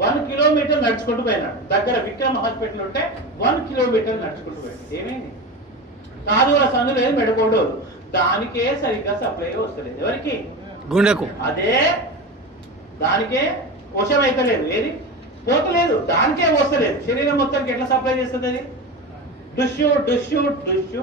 One kilometre నడుచుకుంటూ పోయినాడు. దగ్గర విక్రమ్ హాస్పిటల్ ఉంటే వన్ కిలోమీటర్ నడుచుకుంటూ పోయాడు. ఏమైంది? కాదు ఆ సందు లేదు మెడకోడు దానికే సరిగ్గా సప్లై వస్తలేదు. ఎవరికి? గుండెకు. అదే దానికే వశం అయితలేదు. ఏది? పోతలేదు. దానికే వస్తలేదు శరీరం మొత్తానికి ఎట్లా సప్లై చేస్తుంది అది? డుష్యూ డుష్యూ డుష్యూ.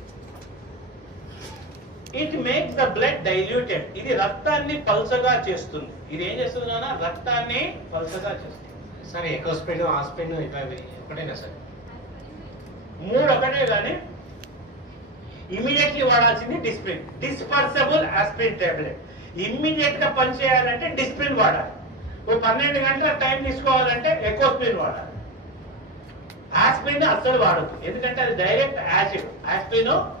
It makes the blood diluted ఇది రక్తాన్ని పల్చగా చేస్తుంది. ఇది ఏం చేస్తుంది రక్తాన్ని పల్చగా చేస్తుంది. సార్ ఎకోస్పెన్ ఆస్పెన్ ఒకటేనా సార్ మూడు ఒకటే కానీ ఇమీడియట్లీ వాడాల్సింది డిస్ప్రిన్ డిస్పర్సబుల్ ఆస్పిరిన్ టాబ్లెట్ ఇమ్మీడియట్గా పనిచేయాలంటే డిస్ప్రిన్ వాడాలి. ఓ పన్నెండు గంటల టైం తీసుకోవాలంటే ఎకోస్ప్రిన్ వాడాలి. ఆస్పిరిన్ అస్సలు వాడద్దు. ఎందుకంటే అది డైరెక్ట్ యాసిడ్ ఆస్పిరిన్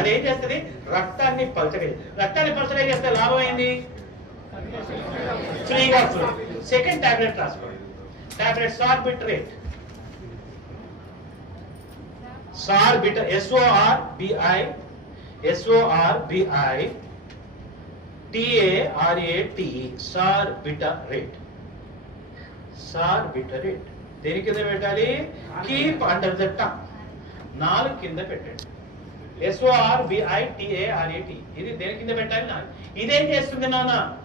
అది ఏం చేస్తుంది? రక్తాన్ని పలచగా రక్తాన్ని పలచగా చేస్తే లాభం ఏంది? ఫ్రీగా సెకండ్ టాబ్లెట్ రాసుకోండి tablet sorbitrate sorbit S O R B I S O R B I T A R A sorbitrate sorbitrate దేని కింద పెట్టాలి? కీప్ అండర్ ద టంగ్ నాలుగు కింద పెట్టండి. ఎస్ఓఆర్బిఐటిఏఆర్ఏటి ఇది దేని కింద పెట్టాలి నాన్న? ఇదేం చేస్తుంది నాన్న?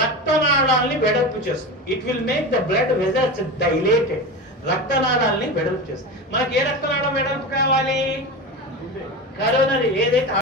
రక్తనాళాల్ని వెడల్పు చేస్తుంది. It will make the blood vessels dilated రక్తనాళాల్ని వెడల్పు చేస్తుంది. మనకి ఏ రక్తనాళం వెడల్పు కావాలి? కరోనరీ. ఏదైతే